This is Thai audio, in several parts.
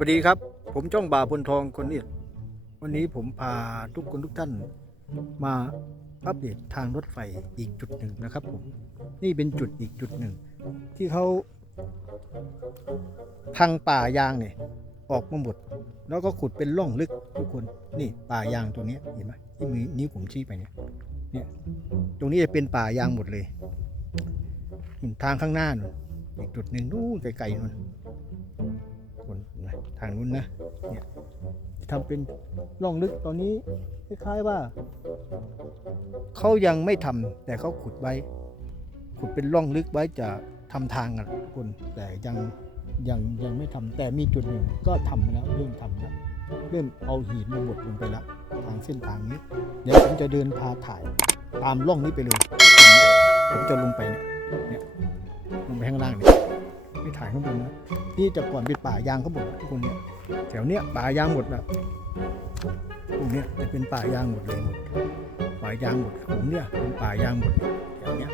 สวัสดีครับ ผมจ้องบ่าพลทองคนเอียดวันนี้ผมพาทุกคนทุกท่านมาอัปเดตทางรถไฟอีกจุดหนึ่งนะครับผมนี่เป็นจุดอีกจุดหนึ่ง ที่เขาพังป่ายางเนี่ยออกมาหมด แล้วก็ขุดเป็นร่องลึกทุกคนนี่ป่ายางตัวนี้เห็นไหมที่มือนิ้วผมชี้ไปเนี่ยเนี่ยตรงนี้จะเป็นป่ายางหมดเลยเห็นทางข้างหน้านู่นอีกจุดหนึ่งนู่นไกลๆนู่น ทางนู้นนะเนี่ยทำเป็นร่องลึกตอนนี้คล้ายๆว่า เขายังไม่ทำแต่เขาขุดไว้ ขุดเป็นร่องลึกไว้จะทำทางกันคนแต่ยังยังยังไม่ทำแต่มีจุดหนึ่งก็ทำแล้วเริ่มทำแล้วเริ่มเอาหินมาบดลงไปแล้วทางเส้นทางนี้ เดี๋ยวผมจะเดินพาถ่ายตามร่องนี้ไปเลยผมจะลงไปเนี่ยเนี่ยลงไปข้างล่างเนี่ย ไม่ถ่ายข้างบนนะนี่จะก่อนเป็นป่ายางเขาหมดทุกคนเนี่ยแถวเนี้ยป่ายางหมดแบบตรงเนี้ยจะเป็นป่ายางหมดเลยหมดป่ายางหมดผมเนี่ยเป็นป่ายางหมดแถวเนี้ย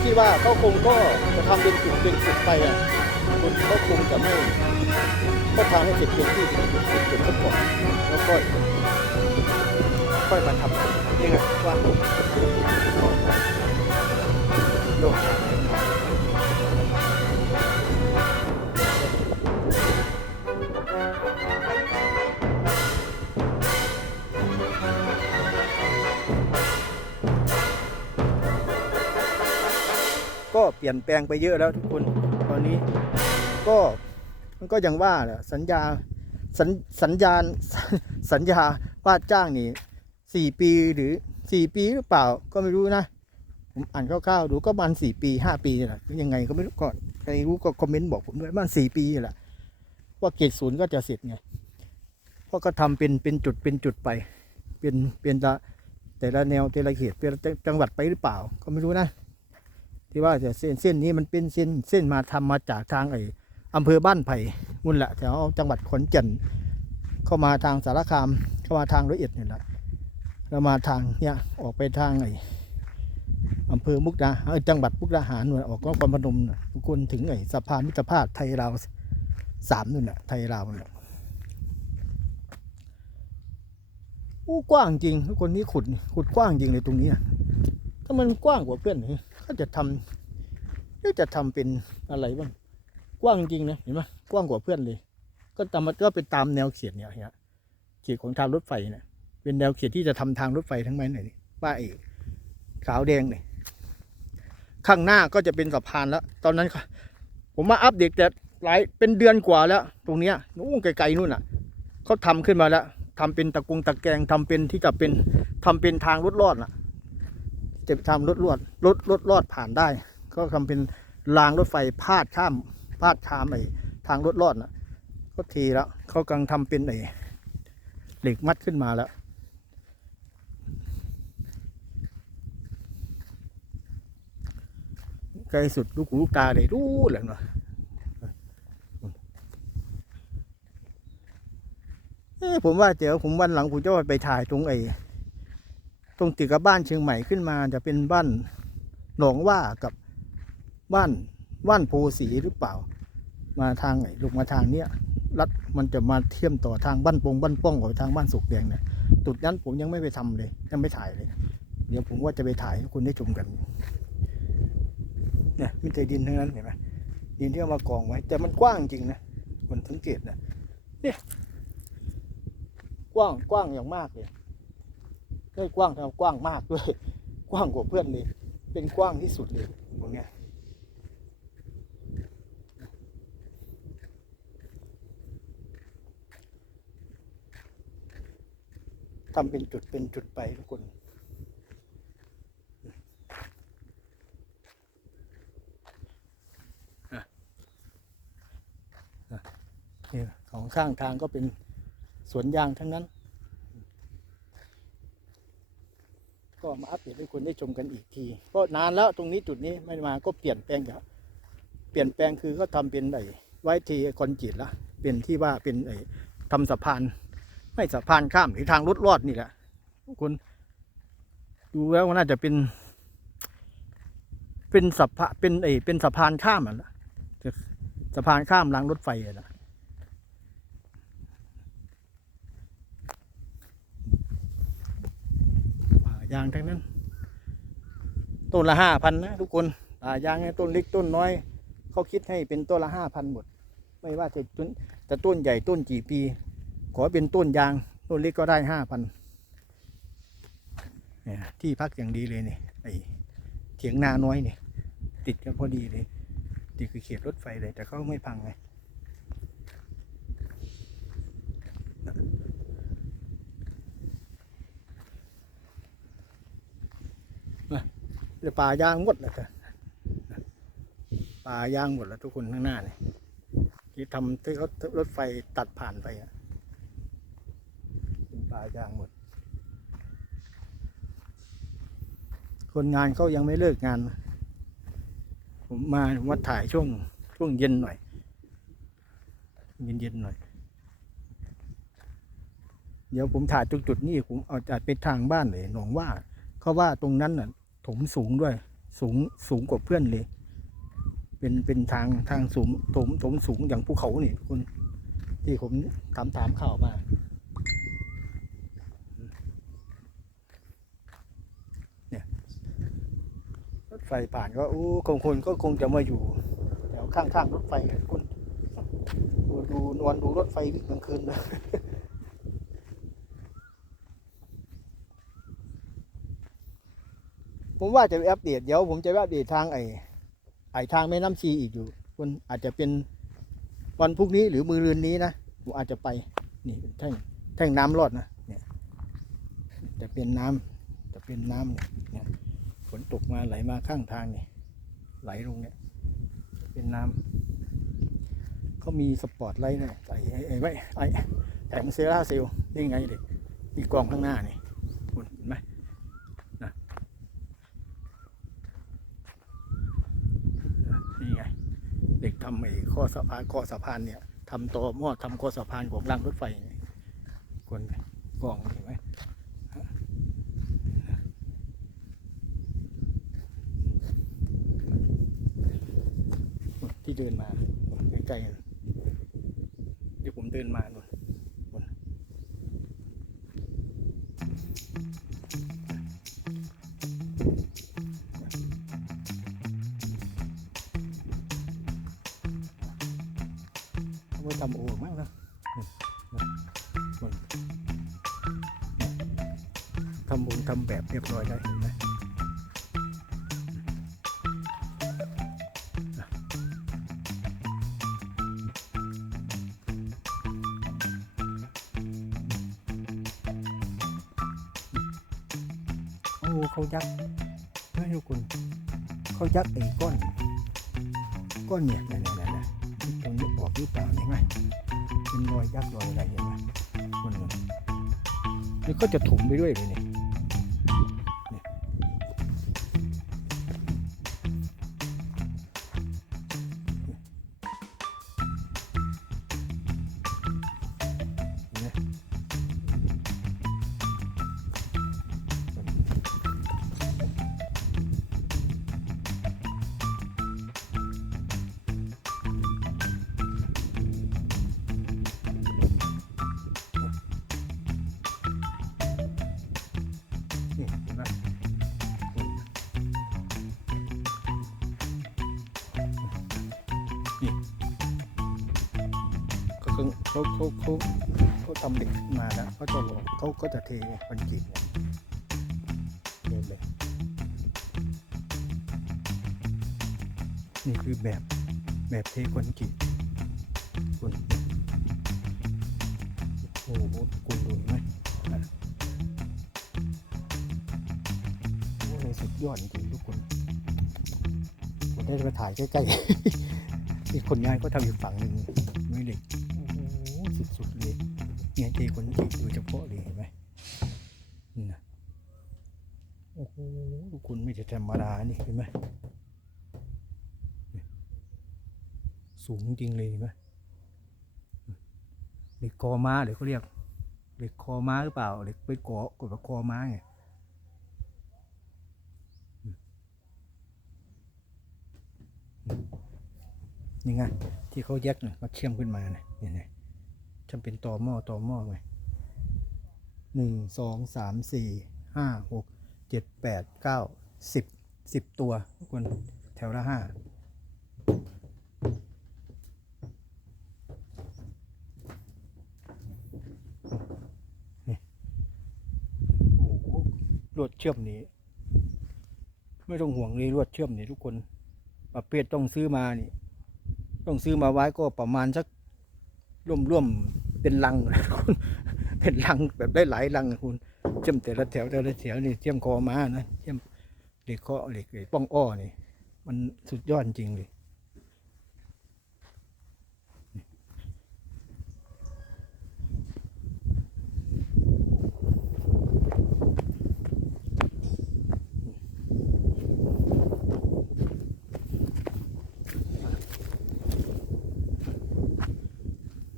ก็คิดว่าเขาคงก็จะทำเป็นจุดเป็นจุดไปอะคุณเขาคงจะไม่ก็ทำให้เสร็จเป็นที่เป็นจุดเป็นจุดก่อนแล้วก็ค่อยมาทำนี่ไงว่าโลก เปลี่ยนแปลงไปเยอะแล้วทุกคนตอนนี้ ก็มันก็ยังว่าแหละสัญญาสัญสัญญาณสัญญาว่าจ้างนี่สี่ปีหรือสี่ปีหรือเปล่าก็ไม่รู้นะผมอ่านคร่าวๆดูก็มันสี่ปีห้าปีนี่แหละยังไงก็ไม่รู้ก่อนใครรู้ก็คอมเมนต์บอกผมด้วยมันสี่ปีนี่แหละว่าเกรดศูนย์ก็จะเสร็จไงเพราะก็ทำเป็นเป็นจุดเป็นจุดไป เป็นเป็นละแต่ละแนวแต่ละเขตแต่ละจังหวัดไปหรือเปล่า ก็ไม่รู้นะ ที่ว่าเส้นเส้นนี้มันเป็นเส้นเส้นมาทำมาจากทางไอ้อำเภอบ้านไผ่มุ่นแหละแถวจังหวัดขอนแก่นเข้ามาทางสารคามเข้ามาทางร้อยเอ็ดนี่แหละแล้วมาทางเนี่ยออกไปทางไอ้อำเภอมุกดาเอ้ยจังหวัดมุกดาหารนู่นออกนครพนมนะทุกคนถึงไอ้สะพานมิตรภาพไทยลาวสามนู่นน่ะไทยลาวน่ะอู้กว้างจริงทุกคนนี่ขุดขุดกว้างจริงเลยตรงนี้ถ้ามันกว้างกว่าเพื่อนนี่ ก็จะทำก็จะทำเป็นอะไรบ้าง กว้างจริงนะเห็นไหมกว้างกว่าเพื่อนเลย ก็ตามมันก็เป็นตามแนวเขียนเนี่ยฮะเขียนของทางรถไฟเนี่ยเป็นแนวเขียนที่จะทำทางรถไฟทั้งไหมเนี่ยป้ายขาวแดงเนี่ยข้างหน้าก็จะเป็นสะพานแล้ว ตอนนั้นผมมาอัปเดตแต่หลายเป็นเดือนกว่าแล้ว ตรงเนี้ยนู้นไกลๆนู่นอะเขาทำขึ้นมาแล้วทำเป็นตะกุงตะแกรงทำเป็นที่จะเป็นทำเป็นทางรถรอดน่ะ จะทำรถลวดรถรถรอดผ่านได้ ก็ทำเป็นรางรถไฟพาดข้ามพาดข้ามไอ้ทางรถรอดนะก็ทีแล้วเขากำลังทำเป็นไอ้เหล็กมัดขึ้นมาแล้ว ไกลสุดลูกหูลูกตาเลยรู้แหละเนาะเอ้ผมว่าเดี๋ยวผมวันหลังผมจะไปถ่ายตรงไอ้ ตรงติดกับบ้านเชียงใหม่ขึ้นมาจะเป็นบ้านหนองว่ากับบ้านบ้านโพสีหรือเปล่า มาทางไหนลงมาทางเนี้ยรัดมันจะมาเทียมต่อทางบ้านปงบ้านป้องกับทางบ้านสุกแดงเนี่ยจุดนั้นผมยังไม่ไปทำเลย ยังไม่ถ่ายเลย เดี๋ยวผมว่าจะไปถ่ายให้คุณได้ชมกันเนี่ยมีแต่ดินทั้งนั้นเห็นไหมดินที่เอามากองไว้ แต่มันกว้างจริงนะคนสังเกตนะเนี่ยกว้างกว้างอย่างมากเลย ได้กว้างทำกว้างมากด้วย กว้างกว่าเพื่อนเลย เป็นกว้างที่สุดเลยตรงเนี้ยทำเป็นจุดเป็นจุดไปทุกคนนี่ของข้างทางก็เป็นสวนยางทั้งนั้น ก็มาอัปเดตให้คนได้ชมกันอีกที ก็นานแล้วตรงนี้จุดนี้ไม่มาก็เปลี่ยนแปลงจากเปลี่ยนแปลงคือก็ทำเป็นไอ้ไว้ทีคอนกรีตละเป็นที่ว่าเป็นไอ้ทำสะพาน ไม่สะพานข้ามหรือทางรถรอดนี่แหละคุณดูแล้วนน่าจะเป็น เป็นสะพานเป็นไอ้เป็นสะพานข้ามอะนะสะพานข้ามรางรถไฟอะนะป่า ยางทั้งนั้น ต้นละห้าพันนะทุกคนป่ายางต้นเล็กต้นน้อย เขาคิดให้เป็นต้นละห้าพันหมด ไม่ว่าจะต้นแต่ต้นใหญ่ต้นกี่ปี ขอเป็นต้นยาง ต้นเล็กก็ได้ห้าพันเนี่ยที่พักอย่างดีเลยเนี่ยไอเถียงนาน้อยเนี่ยติดกันพอดีเลยติดคือเขตรถไฟเลยแต่เขาไม่พังไงมา เดี๋ยวป่ายางหมดแล้วค่ะป่ายางหมดแล้วทุกคนข้างหน้าเนี่ยที่ทำที่เขารถไฟตัดผ่านไปอะเป็นป่ายางหมด คนงานเขายังไม่เลิกงาน ผมมาผมมาถ่ายช่วงช่วงเย็นหน่อย เย็นเย็นๆหน่อย เดี๋ยวผมถ่ายตรงจุดนี้ผมเอาจัดไปทางบ้านเลยหนองว่าเขาว่าตรงนั้นน่ะ ถมสูงด้วย สูงสูงกว่าเพื่อนเลย เป็นเป็นทางทางสูงถมถมสูงอย่างภูเขานี่คุณ ที่ผมถามถามข่าวมารถไฟผ่านก็โอ้คงคนก็คงจะมาอยู่แถวข้างๆรถไฟคุณดูดูนอนดูรถไฟกลางคืนนะผ ว่าจะไปอัปเดตเดี๋ยวผมจะไปอัปเดตทางไอ้ไอ้ทางแม่น้ำชีอีกอยู่คุณอาจจะเป็นวันพรุ่งนี้หรือมือรืนนี้นะผมอาจจะไปนี่แท่งแท่งน้ำรอดนะเนี่ยจะเป็นน้ำจะเป็นน้ำเนี่ยฝนตกมาไหลมาข้างทางนี่ไหลลงเนี่ย เป็นน้ำเขามีสปอร์ตไลท์เนี่ยไอ้ไอ้ไอ้ไว้ไอ้แผงเซราเซลนี่ไงเด็กมีกองข้างหน้านี่คุณเห็นไหมนะนี่ไง เด็กทำไอ้ข้อสะพานคอสะพานเนี่ยทำต่อหม้อทำข้อสะพานของรางรถไฟเนี่ยคนกองเห็นไหมที่เดินมาใกล้ๆเดี๋ยวผมเดินมาหน่อย เขายักไม่รู้คุณเขายักไอ้ก้อนก้อนเนี่ยนี่ยเนี่ยนี่ยตรงนี้ออกหรือเปล่าเห็นไหมเป็นรอยยักษ์รอยอะไรเห็นไหมมันมันนี่ก็จะถมไปด้วยเลยเนี่ย นี่เขาเขาเขาเขาเขาทำเหล็กขึ้นมาแล้วเขาจะลงเขาก็จะเทคอนกรีตเนี่ยเทเลยนี่คือแบบแบบเทคอนกรีตคุณโอ้โหคุณดูไหมโอ้ยสุดยอดจริงทุกคนผมได้มาถ่ายใกล้ๆ อีกคนงานก็ทำอยู่ฝั่งหนึ่งไม่เหล็กโอ้โหสุดๆเลยเนี่ยเจคนจีโดยเฉพาะเลยเห็นไหมนี่นะโอ้โหทุกคนไม่จะธรรมดานี่เห็นไหมสูงจริงเลยเห็นไหมเหล็กคอม้าเดี๋ยวเขาเรียกเหล็กคอม้าหรือเปล่าเหล็กไปกาะกดกับคอม้าไง นี่ไงที่เขาแยกน่ะมาเชื่อมขึ้นมาเนี่ยเนี่ยเนี่ยจำเป็นต่อหม้อต่อหม้อไงหนึ่งสองสามสี่ห้าหกเจ็ดแปดเก้าสิบสิบตัวทุกคนแถวละห้านี่โอ้โหลวดเชื่อมนี้ ไม่ต้องห่วงเลยลวดเชื่อมนี่ทุกคนประเภทต้องซื้อมานี่ ต้องซื้อมาไว้ก็ประมาณสักร่วมๆเป็นลังนะทุณเป็นลังแบบได้หลายลังนะคุณเชื่อมแต่ละแถวแต่ละแถวนี่เชื่อมคอมานะเชื่อมเหล็กข้อเคาะเหล็กป้องอ้อนี่ มันสุดยอดจริงเลย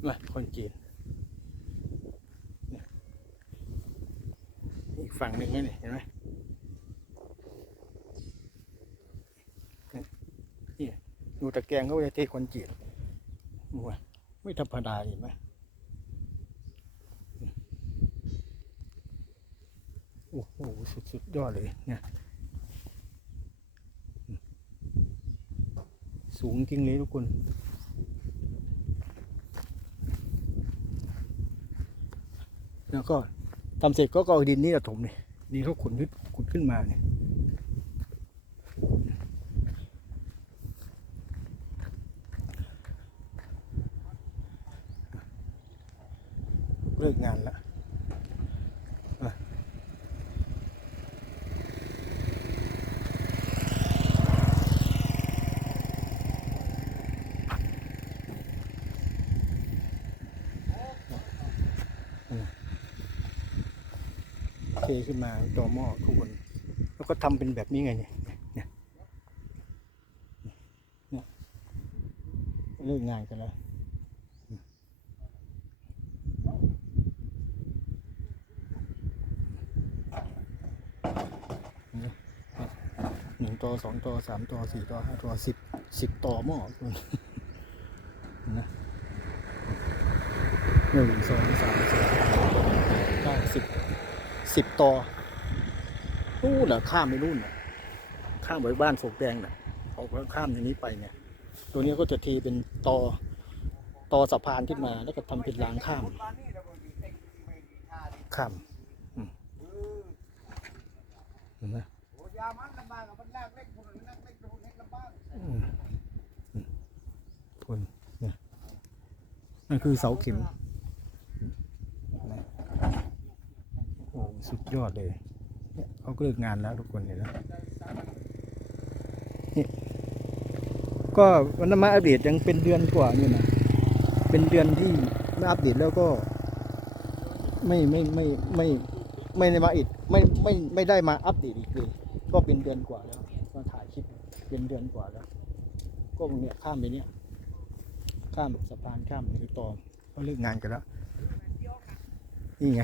มาคนจีน อีกฝั่งหนึ่งไหมเนี่ยเห็นไหมนี่ดูตะแกรงเขาจะเทคนจีนดูว่าไม่ธรรมดาเห็นไหมโอ้โหสุดสุดยอดเลยเนี่ยสูงจริงเลยทุกคนแล้วก็ทำเสร็จก็เอาดินนี่แหละถมนี่นี่เขาขุดขึ้นขุดขึ้นมาเนี่ย เลิกงานแล้วอะเทขึ้นมาต่อหม้อทุกคนแล้วก็ทำเป็นแบบนี้ไงเนี่ยเนี่ยเนี่ยเลิกงานกันแล้ว หนึ่งต่อ สองต่อสามต่อสี่ต่อห้าต่อสิบสิบต่อหม้อคุณนะหนึ่งสองสามสี่ห้าสิบสิบต่อนู่นน่ะข้ามไปนู่นน่ะข้ามไปบ้านโศกแดงน่ะออกแล้วข้ามอย่างนี้ไปเนี่ย ตัวนี้ก็จะทีเป็นต่อต่อสะพานขึ้นมา แล้วก็ทำเป็นรางข้ามข้ามนไคนเนี่ยนั่นคือเสาเข็มโอ้โหสุดยอดเลยเนี่ยเขาก็เลิกงานแล้วทุกคนเลยนะนี่ก็วันนั้นมาอัปเดตยังเป็นเดือนกว่านี่นะเป็นเดือนที่ไม่อัปเดตแล้วก็ ไม่ไม่ไม่ไม่ไม่ได้มาอีกไม่ไม่ไม่ได้มาอัปเดตอีกเลยก็เป็นเดือนกว่าแล้ว เป็นเดือนกว่าแล้วก็เนี่ยข้ามไปเนี่ย ข้ามสะพานข้ามนี่คือต่อก็เลิกงานกันแล้วนี่ไง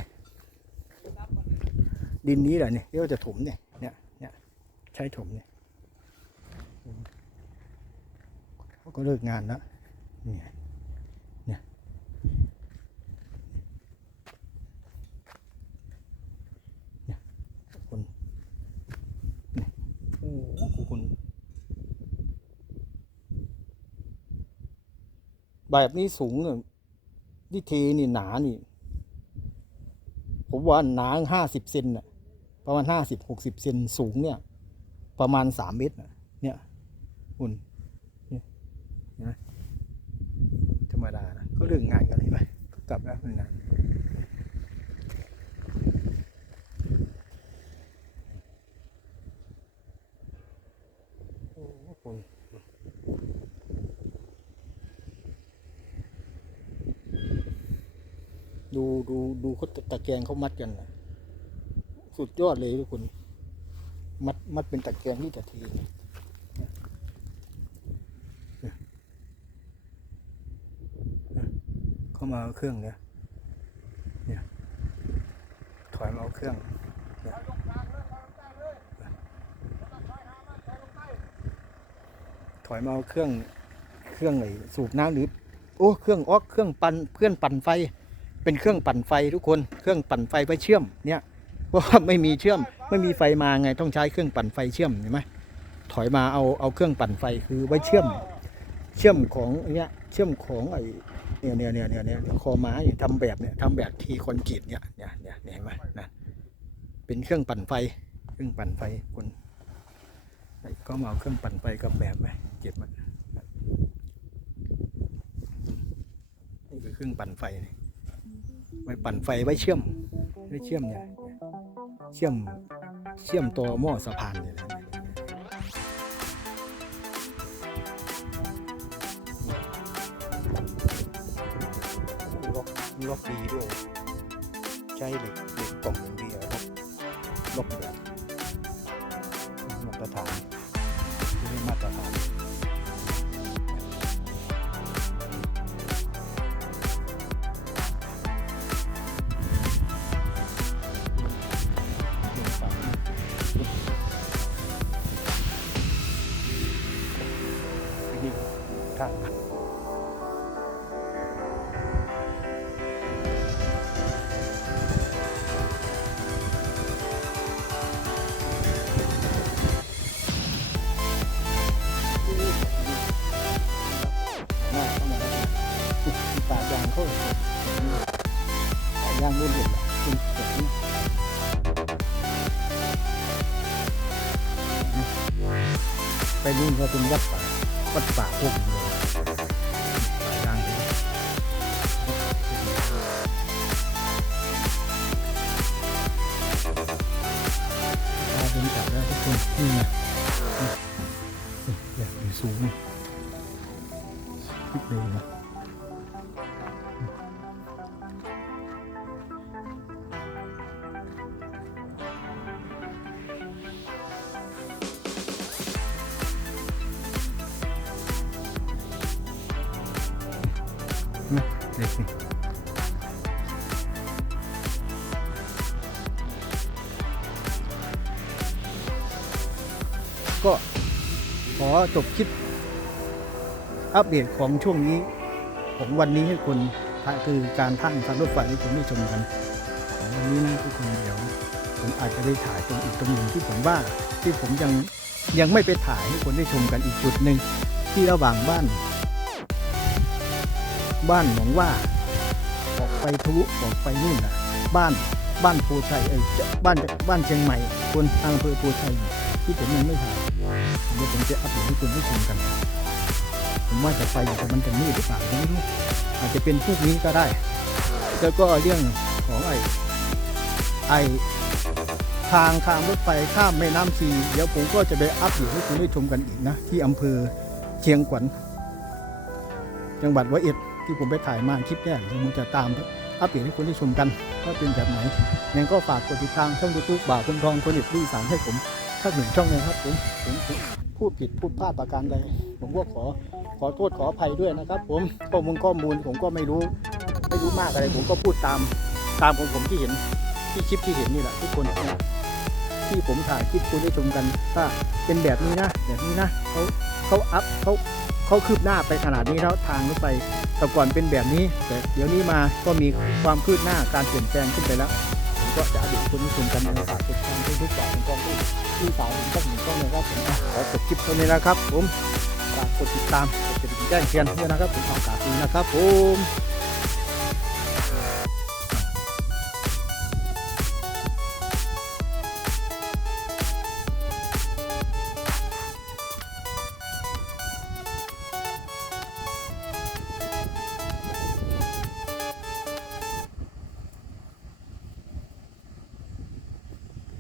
ดินนี้แหละเนี่ยเรียกว่าจะถมเนี่ย เนี่ยเนี่ยใช้ถมเนี่ยเขาก็เลิกงานแล้วนี่ไงเนี่ยเนี่ยคนนี่โอ้โหคุณ แบบนี้สูงนี่เทนี่หนานี่ ผมว่าหนาห้าสิบเซนน่ะ ประมาณห้าสิบหกสิบเซนสูงเนี่ย ประมาณสามเมตรเนี่ยคุณเนี่ยนะธรรมดานะก็เรื่องงานกันเลยไหมก็กลับแล้วมันนานโอ้โหคุณ ดูดูดูเขาตะแกรงเขามัดกันนะสุดยอดเลยทุกคน มัดมัดเป็นตะแกรงที่จะทีเนี่ยเนี่ยเนี่ยเข้ามาเอาเครื่องเนี่ยเนี่ยถอยมาเอาเครื่องถอยมาเอาเครื่อง เครื่องไอ้สูบน้ำหรือ โอ้ เครื่องออก เครื่องปั่นเครื่องปั่นไฟ เป็นเครื่องปั่นไฟทุกคน เครื่องปั่นไฟไว้เชื่อมเนี่ยเพราะว่าไม่มีเชื่อม ไม่มีไฟมาไงต้องใช้เครื่องปั่นไฟเชื่อมเห็นไหมถอยมาเอาเอาเครื่องปั่นไฟคือไว้เชื่อม เชื่อมของเนี่ยเชื่อมของไอ้เนี่ยเนี่ยเนี่ยเนี่ยเนี่ยคอไม้ทำแบบเนี่ยทำแบบทีคอนกรีตเนี่ยเนี่ยเนี่ยเนี่ยเห็นไหมนะเป็นเครื่องปั่นไฟ เครื่องปั่นไฟคนไอ้ก็มาเอาเครื่องปั่นไฟกับแบบไหมเก็บมันนี่คือเครื่องปั่นไฟนี่ ไว้ปั่นไฟไว้เชื่อมไว้เชื่อมเนี่ยเชื่อมเชื่อมตัวหม้อสะพานเนี่ยนะล็อกล็อกดีด้วย ใช้เหล็กเหล็กกล่องอย่างเดียวล็อกล็อกแบบ นี่ก็เป็นวัดป่าวัดป่าพวกเลยปากยางเลยเป็นจับแล้วทุกคนนี่ไง จบคลิป อัปเดตของช่วงนี้ของวันนี้ให้คนคือการทั้งทางรถไฟให้คนได้ชมกันของวันนี้นะทุกคนเดี๋ยวผมอาจจะได้ถ่ายตรงอีกตรงหนึ่งที่ผมว่าที่ผมยังยังไม่ไปถ่ายให้คนได้ชมกันอีกจุดหนึ่งที่ระหว่างบ้าน บ้านหนองว่าออกไปทะลุออกไปนู่นนะบ้านบ้านโพชัยเอ้ยบ้านบ้านเชียงใหม่คนทางอำเภอโพชัยที่ผมยังไม่ถ่าย เดี๋ยวผมจะอัปเดตให้คนได้ชมกัน ผมว่าจะไปแต่มันจะมืดหรือเปล่าไม่รู้อาจจะเป็นพวกนี้ก็ได้ แล้วก็เรื่องของไอ้ไอ้ทางทางรถไฟข้ามแม่น้ำชีเดี๋ยวผมก็จะไปอัปเดตให้คุณได้ชมกันอีกนะ ที่อำเภอเชียงขวัญจังหวัดร้อยเอ็ดที่ผมไปถ่ายมาคลิปแรกเดี๋ยวผมจะตามอัปเดตให้คุณได้ชมกันว่าเป็นแบบไหนยังก็ฝากกดติดตามช่องยูทูบบ่าวคนทองคนเด็ดที่สารให้ผม สักหนึ่งช่องนะครับผมผมพูดผิดพูดพลาดประการใดผมก็ขอขอโทษขออภัยด้วยนะครับ ผมข้อมูลข้อมูลผมก็ไม่รู้ไม่รู้มากอะไรผมก็พูดตามตามของผมที่เห็นที่คลิปที่เห็นนี่แหละทุกคนนะที่ผมถ่ายคลิปคุณได้ชมกันถ้าเป็นแบบนี้นะแบบนี้นะเขาเขาอัพเขาเขาคืบหน้าไปขนาดนี้แล้วทางรถไฟแต่ก่อนเป็นแบบนี้ แต่เดี๋ยวนี้มาก็มีความคืบหน้าการเปลี่ยนแปลงขึ้นไปแล้ว ก็จะอัปเดตคุณผู้ชมกันในสากติดตามทุกๆฝ่ายของกองที่ที่สาวผมก็หนึ่งช่องนะครับผมขอจบคลิปเท่านี้นะครับผมฝากกดติดตามกดกระดิ่งแจ้งเตือนด้วยนะครับผมขอกอากาศดีนะครับผม